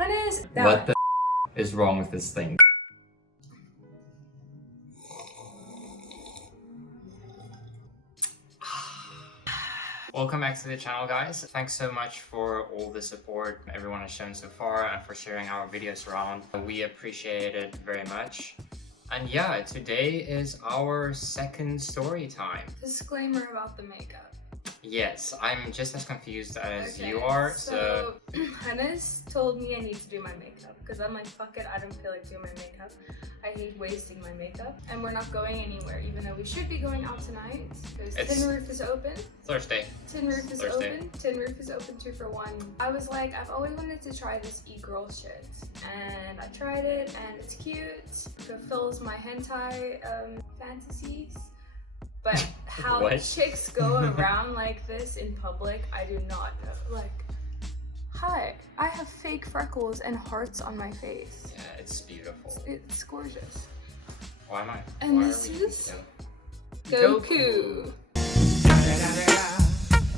Hannes, What the is wrong with this thing? Welcome back to the channel, guys. Thanks so much for all the support everyone has shown so far and for sharing our videos around. We appreciate it very much. And yeah, today is our second story time. Disclaimer about the makeup. Yes, I'm just as confused as you are, so... Hannes told me I need to do my makeup because I'm like, fuck it, I don't feel like doing my makeup. I hate wasting my makeup. And we're not going anywhere, even though we should be going out tonight because Tin Roof is open. Thursday. Tin Roof is open. Tin Roof is open 2 for 1. I was like, I've always wanted to try this e-girl shit. And I tried it and it's cute. It fulfills my hentai fantasies. But how chicks go around like this in public, I do not know. Like, hi, I have fake freckles and hearts on my face. Yeah, it's beautiful. It's gorgeous. Why am I? And Why this are we is Goku.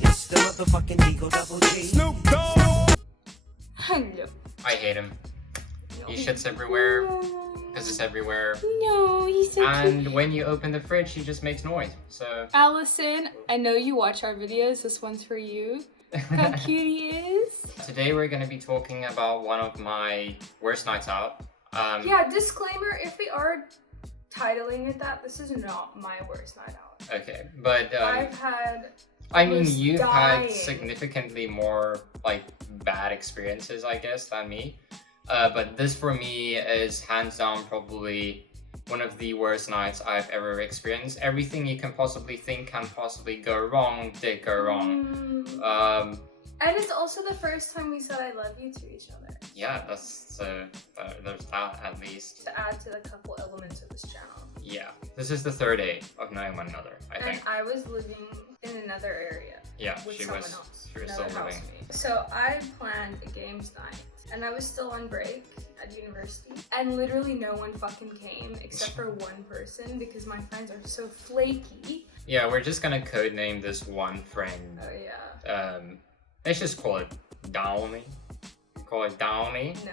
It's the motherfucking Eagle Double G. Snoop Dogg. Hello. I hate him. He shits everywhere. Pisses everywhere. No, he's so And cute. when you open the fridge, he just makes noise. So Allison, I know you watch our videos. This one's for you. How cute he is. today we're going to be talking about one of my worst nights out. Yeah, disclaimer, if we are titling it that, this is not my worst night out. Okay, but I've had I mean, almost you've dying. had significantly more like bad experiences, I guess, than me. But this for me is hands down probably one of the worst nights I've ever experienced. Everything you can possibly think can possibly go wrong did go wrong. And it's also the first time we said I love you to each other. Yeah, that's there's that at least. To add to the couple elements of this channel. Yeah, this is the 3rd day of knowing one another, I And think. I was living in another area. Yeah, with she someone was. else. She was Another still living. housemate. So I planned a games night, and I was still on break at university, and literally no one fucking came except for one person because my friends are so flaky. Yeah, we're just gonna codename this one friend. Oh yeah. Let's just call it Downey. Call it Downey. No.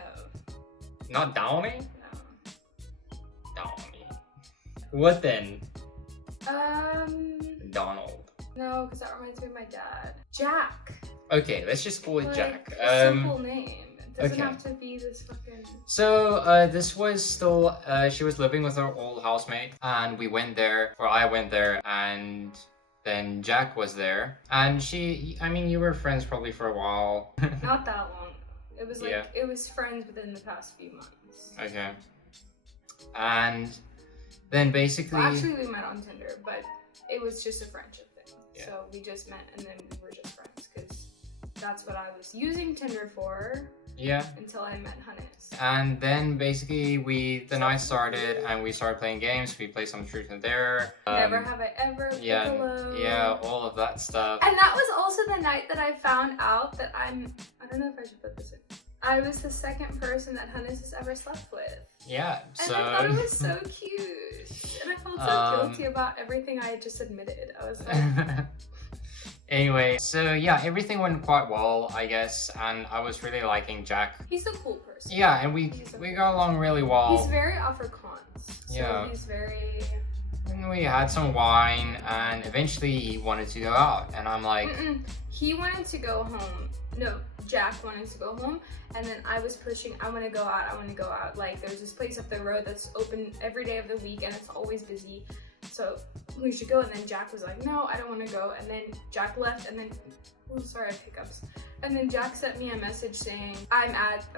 Not Downey? No. Downey. What then? Donald. No, because that reminds me of my dad. Jack. Okay, let's just call it Like, Jack. a simple name. It doesn't okay. have to be this fucking... So, this was still, she was living with her old housemate, and we went there, or I went there, and then Jack was there, and I mean, you were friends probably for a while. Not that long. It was like, Yeah. it was friends within the past few months. Okay. And then basically... Well, actually, we met on Tinder, but it was just a friendship thing. Yeah. So we just met and then we were just friends because that's what I was using Tinder for. Yeah. Until I met Hannes. And then basically the night started and we started playing games. We played some Truth and Dare. Never Have I Ever. Yeah, Piccolo. yeah, all of that stuff. And that was also the night that I found out that I don't know if I should put this in. I was the second person that Hannes has ever slept with. Yeah, And so... I thought it was so cute. And I felt so guilty about everything I had just admitted. I was like... Anyway, so yeah, everything went quite well, I guess, and I was really liking Jack. He's a cool person. Yeah, and we got along really well. He's very Afrikaans. So Yeah. he's very... And we had some wine, and eventually he wanted to go out, and I'm like... He wanted to go home. No, Jack wanted to go home, and then I was pushing, I want to go out, I want to go out. Like, there's this place up the road that's open every day of the week, and it's always busy. So we should go, and then Jack was like, no, I don't want to go. And then Jack left, and then, oh, sorry, I have hiccups. And then Jack sent me a message saying, I'm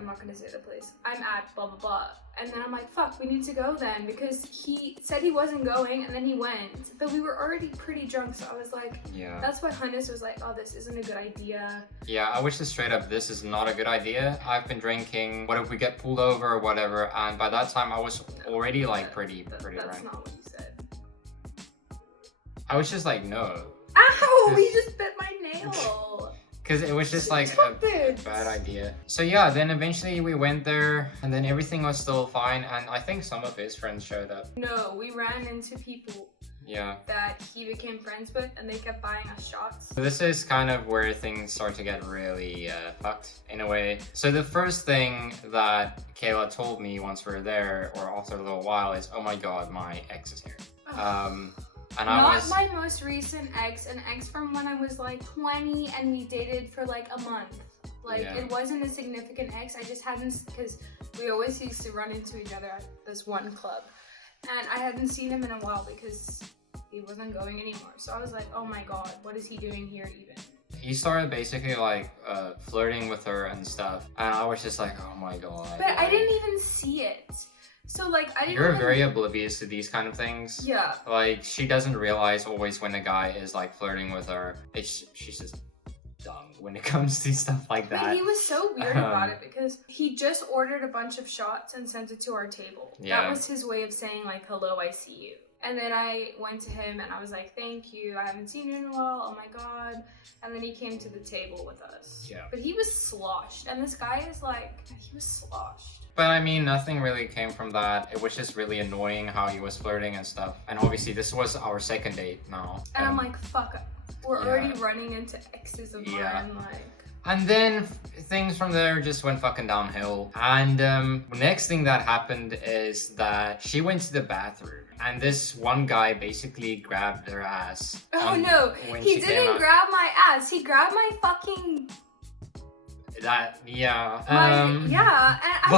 not going to say the place, I'm at blah, blah, blah. And then I'm like, fuck, we need to go then, because he said he wasn't going, and then he went. But we were already pretty drunk, so I was like, Yeah. That's why Hannes was like, oh, this isn't a good idea. Yeah, I was just straight up, this is not a good idea. I've been drinking, what if we get pulled over or whatever, and by that time I was already like pretty That's drunk. not what you said. I was just like, no. Ow! He just bit my nail. Because it was just like Stop a it. bad idea. So yeah, then eventually we went there and then everything was still fine and I think some of his friends showed up. No, we ran into people. Yeah. that he became friends with, and they kept buying us shots. So this is kind of where things start to get really fucked in a way. So the first thing that Kayla told me once we were there, or after a little while, is, "Oh my god, my ex is here." And Not my most recent ex, an ex from when I was like 20 and we dated for like a month. Like, Yeah. it wasn't a significant ex, I just hadn't, because we always used to run into each other at this one club. And I hadn't seen him in a while because he wasn't going anymore. So I was like, oh my god, what is he doing here even? He started basically like flirting with her and stuff, and I was just like, oh my god. But I like, didn't even see it. So like, I didn't You're even... very oblivious to these kind of things. Yeah. Like, she doesn't realize always when a guy is like flirting with her. She's just dumb when it comes to stuff like that. But he was so weird about it because he just ordered a bunch of shots and sent it to our table. Yeah. That was his way of saying like, hello, I see you. And then I went to him and I was like, thank you, I haven't seen you in a while, oh my god. And then he came to the table with us. Yeah. But he was sloshed, and this guy is like, he was sloshed. But I mean, nothing really came from that. It was just really annoying how he was flirting and stuff. And obviously, this was our second date now. And I'm like, fuck, we're Yeah. already running into exes of Yeah. mine, like... And then things from there just went fucking downhill. And next thing that happened is that she went to the bathroom, and this one guy basically grabbed her ass. Oh no, when he she came didn't out. grab my ass, he grabbed my fucking... That, yeah. yeah, and I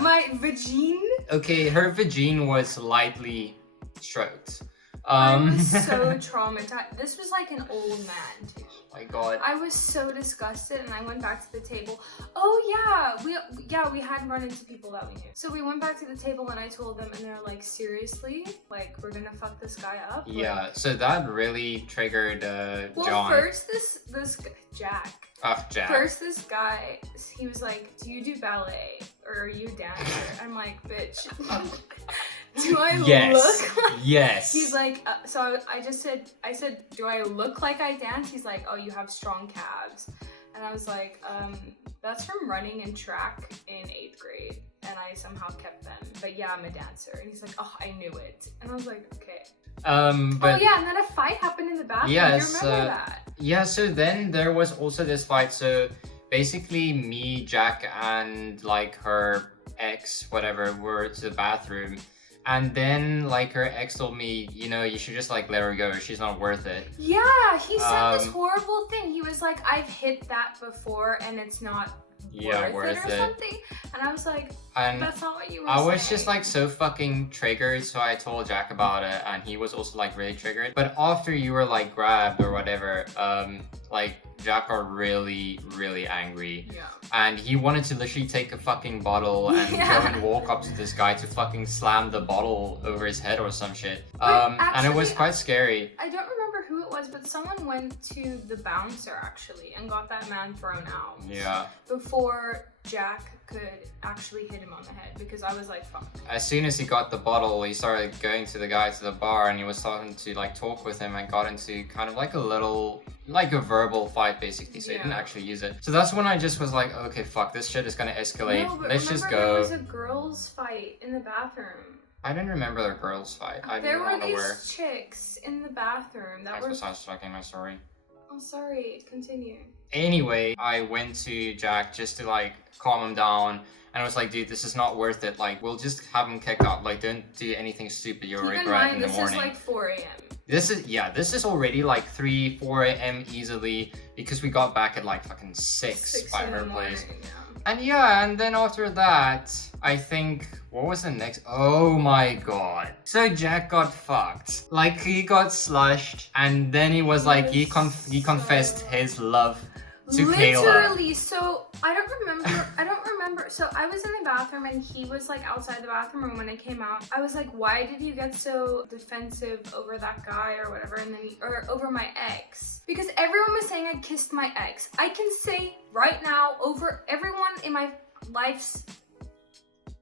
my vagine. Okay, her vagine was lightly stroked. I was so traumatized. This was like an old man too. Oh my god. I was so disgusted, and I went back to the table. Oh yeah, we had run into people that we knew. So we went back to the table, and I told them, and they're like, seriously? Like, we're gonna fuck this guy up? Like, Yeah, so that really triggered well, John. first this Jack. Jack. First, this guy, he was like, do you do ballet? Or are you a dancer? I'm like, bitch, do I Yes. look like... Yes. He's like, so I said, do I look like I dance? He's like, oh, you have strong calves. And I was like, that's from running and track in 8th grade. And I somehow kept them. But yeah, I'm a dancer. And he's like, oh, I knew it. And I was like, okay. But oh yeah, and then a fight happened in the bathroom. Yes, Do you remember that? yeah, so then there was also this fight. So basically me, Jack, and like her ex, whatever, were to the bathroom. And then like her ex told me, you know, you should just like let her go. She's not worth it. Yeah, he said this horrible thing. He was like, I've hit that before and it's not worth it or something. And I was like, And that's not what you were I was saying. just like so fucking triggered, so I told Jack about it, and he was also like really triggered. But after you were like grabbed or whatever, like Jack got really, really angry. Yeah. And he wanted to literally take a fucking bottle and go and walk up to this guy to fucking slam the bottle over his head or some shit. And it was actually, quite scary. I don't remember who it was, but someone went to the bouncer actually and got that man thrown out. Yeah. Before Jack could actually hit him on the head, because I was like, fuck. As soon as he got the bottle, he started going to the guy to the bar, and he was starting to like talk with him and got into kind of like a little, like a verbal fight basically, so he didn't actually use it. So that's when I just was like, okay, fuck, this shit is gonna escalate. No, but Let's just remember go. there was a girls fight in the bathroom. I didn't remember the girls fight. There were don't know these where. chicks in the bathroom that That's were... besides fucking my story. Oh, sorry, continue. Anyway, I went to Jack just to like calm him down, and I was like, dude, this is not worth it. Like, we'll just have him kicked out. Like, don't do anything stupid you'll Keep in regret mind, in the this morning. is like 4 a.m. This is already like 3-4 a.m. easily, because we got back at like fucking 6 by in her the morning, place. yeah. And then after that, I think, what was the next? Oh my god. So Jack got fucked. Like, he got slushed, and then he was like, he confessed his love to Kayla. Literally, so I don't remember. So I was in the bathroom and he was like outside the bathroom, and when I came out, I was like, why did you get so defensive over that guy or whatever, and then or over my ex? Because everyone was saying I kissed my ex. I can say right now over everyone in my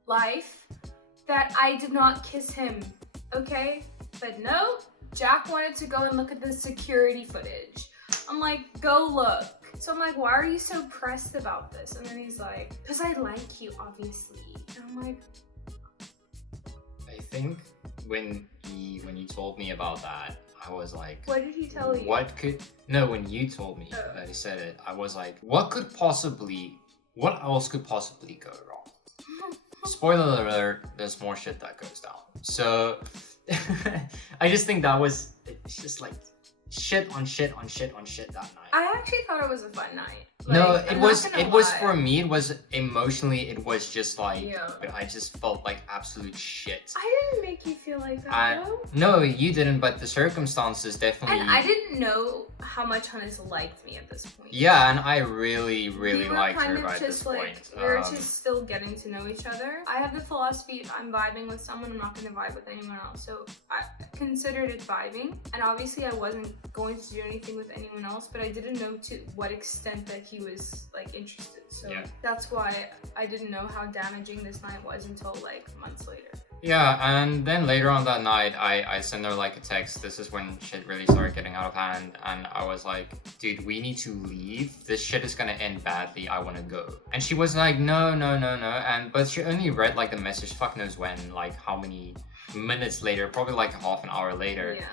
life that I did not kiss him, okay? But no, Jack wanted to go and look at the security footage. I'm like, go look. So I'm like, why are you so pressed about this? And then he's like, because I like you, obviously. And I'm like, think when you told me about that, I was like, What did he tell you? When you told me that he said it, I was like, what else could possibly go wrong? Spoiler alert, there's more shit that goes down. So I just think it's just like shit on shit on shit on shit that night. I actually thought it was a fun night. No, Like, it was for me, it was emotionally, it was just like, I just felt like absolute shit. I didn't make you feel like that, though. No, you didn't, but the circumstances definitely... And I didn't know how much Hannes liked me at this point. Yeah, and I really, really liked her by this point. We were just still getting to know each other. I have the philosophy, if I'm vibing with someone, I'm not going to vibe with anyone else. So I considered it vibing. And obviously I wasn't going to do anything with anyone else, but I didn't know to what extent that he was like interested. So that's why I didn't know how damaging this night was until like months later. Yeah, and then later on that night, I sent her like a text. This is when shit really started getting out of hand, and I was like, dude, we need to leave. This shit is gonna end badly. I wanna go. And she was like, no. But she only read like the message, fuck knows when, like how many minutes later, probably like half an hour later. Yeah.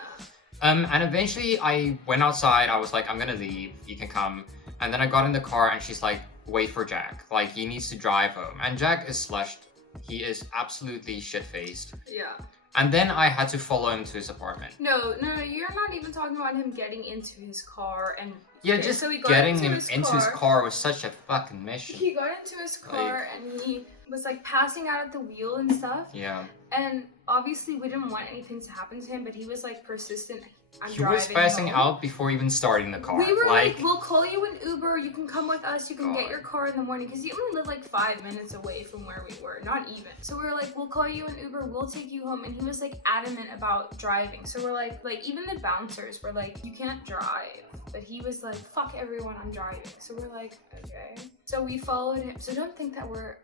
And eventually I went outside. I was like, I'm gonna leave. You can come. And then I got in the car and she's like, wait for Jack. Like, he needs to drive home. And Jack is slushed. He is absolutely shit-faced. Yeah. And then I had to follow him to his apartment. No, you're not even talking about him getting into his car and... Yeah, just so getting him into his car was such a fucking mission. He got into his car and he was like passing out at the wheel and stuff. Yeah. And obviously we didn't want anything to happen to him, but he was like persistent. He was passing out before even starting the car. We were like, we'll call you an Uber, you can come with us, you can get your car in the morning, because he only lived like 5 minutes away from where we were, not even. So we were like, we'll call you an Uber, we'll take you home, and he was like adamant about driving. So we're like even the bouncers were like, you can't drive. But he was like, fuck everyone, I'm driving. So we're like, okay. So we followed him. So don't think that we're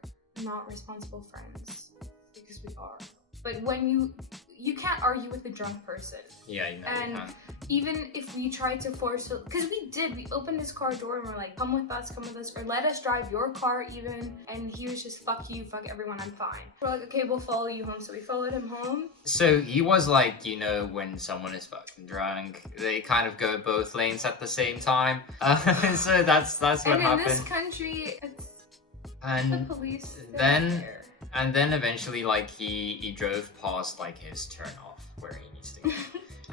not responsible friends, because we are. But when you can't argue with a drunk person. Yeah, you know. And even if we tried to force it, because we opened his car door and we're like, come with us, or let us drive your car even. And he was just, fuck you, fuck everyone, I'm fine. We're like, okay, we'll follow you home. So we followed him home. So he was like, you know, when someone is fucking drunk, they kind of go both lanes at the same time. So that's what happened. And in this country, it's the police. And then eventually, like, he drove past, like, his turn off where he needs to go.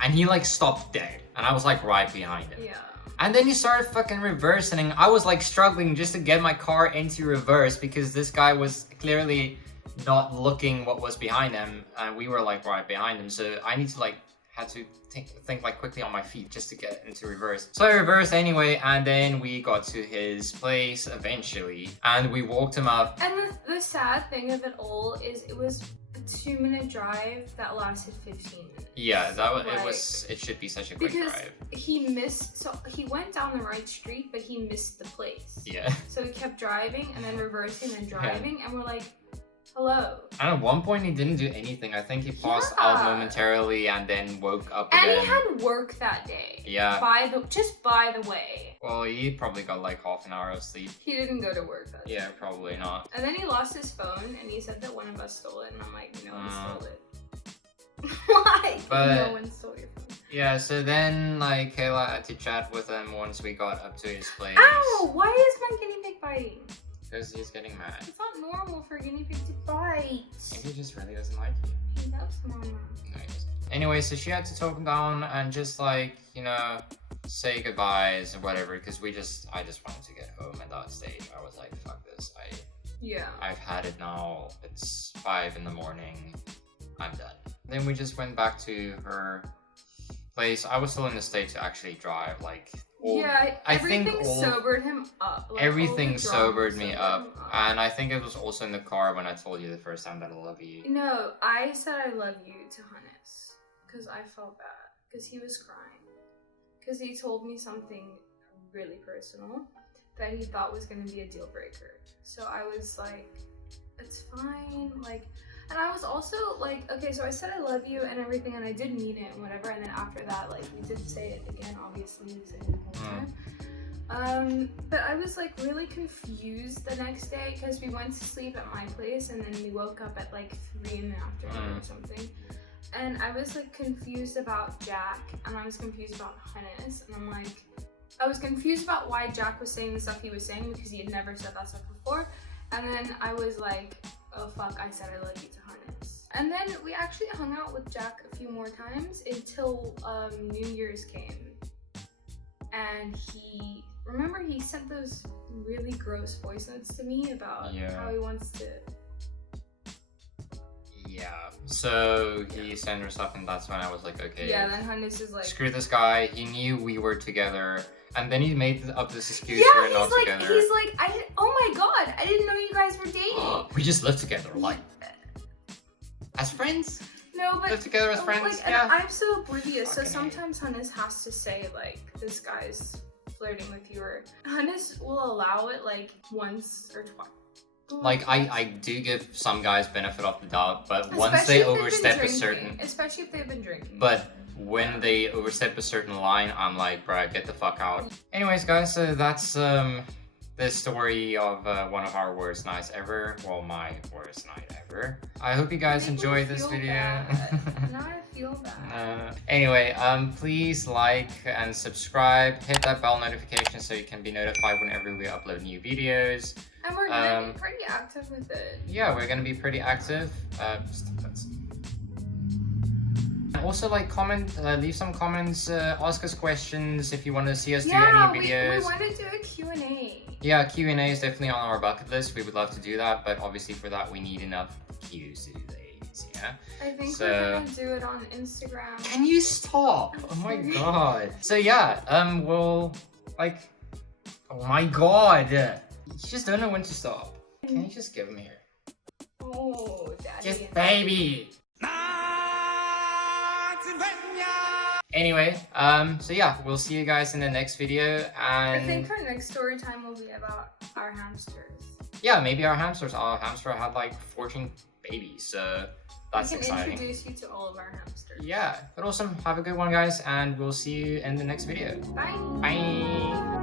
And he, like, stopped dead. And I was, like, right behind him. Yeah. And then he started fucking reversing. And I was, like, struggling just to get my car into reverse because this guy was clearly not looking what was behind him. And we were, like, right behind him. So I need to, like, had to think like quickly on my feet just to get into reverse. So I reversed anyway, and then we got to his place eventually, and we walked him up. And the sad thing of it all is it was a 2-minute drive that lasted 15 minutes. Yeah, it should be such a quick drive. Because he went down the right street, but he missed the place. Yeah. So he kept driving and then reversing and driving, and we're like, hello. And at one point he didn't do anything. I think he passed out momentarily and then woke up again. And he had work that day. Yeah. By the way. Well, he probably got like half an hour of sleep. He didn't go to work that day. Yeah, probably not. And then he lost his phone and he said that one of us stole it, and I'm like, no one stole it. Why? No one stole your phone. Yeah, so then like Kayla had to chat with him once we got up to his place. Ow! Why is my guinea pig biting? Because he's getting mad. It's not normal for a guinea pig to bite. Maybe he just really doesn't like you. He loves Mama. Nice. Anyway, so she had to talk him down and just like, you know, say goodbyes or whatever, because I just wanted to get home at that stage. I was like, fuck this. I've had it now. It's 5 in the morning. I'm done. Then we just went back to her place. I was still in the state to actually drive, like, everything sobered him up. Like, everything sobered me up. And I think it was also in the car when I told you the first time that I love you. No, I said I love you to Hannes because I felt bad because he was crying. Because he told me something really personal that he thought was going to be a deal breaker. So I was like, it's fine. Like, and I was also like, okay, so I said I love you and everything, and I did mean it and whatever. And then after that, like, we did say it again, obviously, we said it the whole time. But I was like really confused the next day because we went to sleep at my place and then we woke up at like 3 in the afternoon or something. And I was like confused about Jack and I was confused about Hannes, and I'm like, I was confused about why Jack was saying the stuff he was saying because he had never said that stuff before. And then I was like, oh fuck, I said I love you to Hannes. And then we actually hung out with Jack a few more times until New Year's came. And he sent those really gross voice notes to me about how he wants to. Yeah, so he sent her stuff, and that's when I was like, okay. Yeah, then Hannes is like, screw this guy. He knew we were together, and then he made up this excuse we're not together. He's like, oh my god, I didn't know you guys were dating. We just live together, like, as friends? No, but live together as friends? Like, yeah. I'm so oblivious, so sometimes Hannes has to say, like, this guy's flirting with you, or Hannes will allow it, like, once or twice. Like, I do give some guys benefit of the doubt, but once they overstep a certain... Especially if they've been drinking. But when they overstep a certain line, I'm like, bruh, get the fuck out. Anyways, guys, so that's the story of one of our worst nights ever. Well, my worst night ever. I hope you guys enjoyed this video. Now I feel bad. Anyway, please like and subscribe. Hit that bell notification so you can be notified whenever we upload new videos. And we're gonna be pretty active with it. Yeah, we're gonna be pretty active. Also, like, comment, leave some comments, ask us questions if you want to see us do any videos. We want to do a Q&A. Yeah, Q&A is definitely on our bucket list. We would love to do that, but obviously for that we need enough Qs to do these, yeah? I think we're gonna do it on Instagram. Can you stop? Oh my god. So yeah, we'll, like, oh my god. You just don't know when to stop. Can you just give them here? Oh, daddy. Just baby. Anyway, so yeah, we'll see you guys in the next video, and... I think our next story time will be about our hamsters. Yeah, maybe our hamsters. Our hamster had like 14 babies, so that's exciting. We can introduce you to all of our hamsters. Yeah, but awesome. Have a good one, guys, and we'll see you in the next video. Bye. Bye.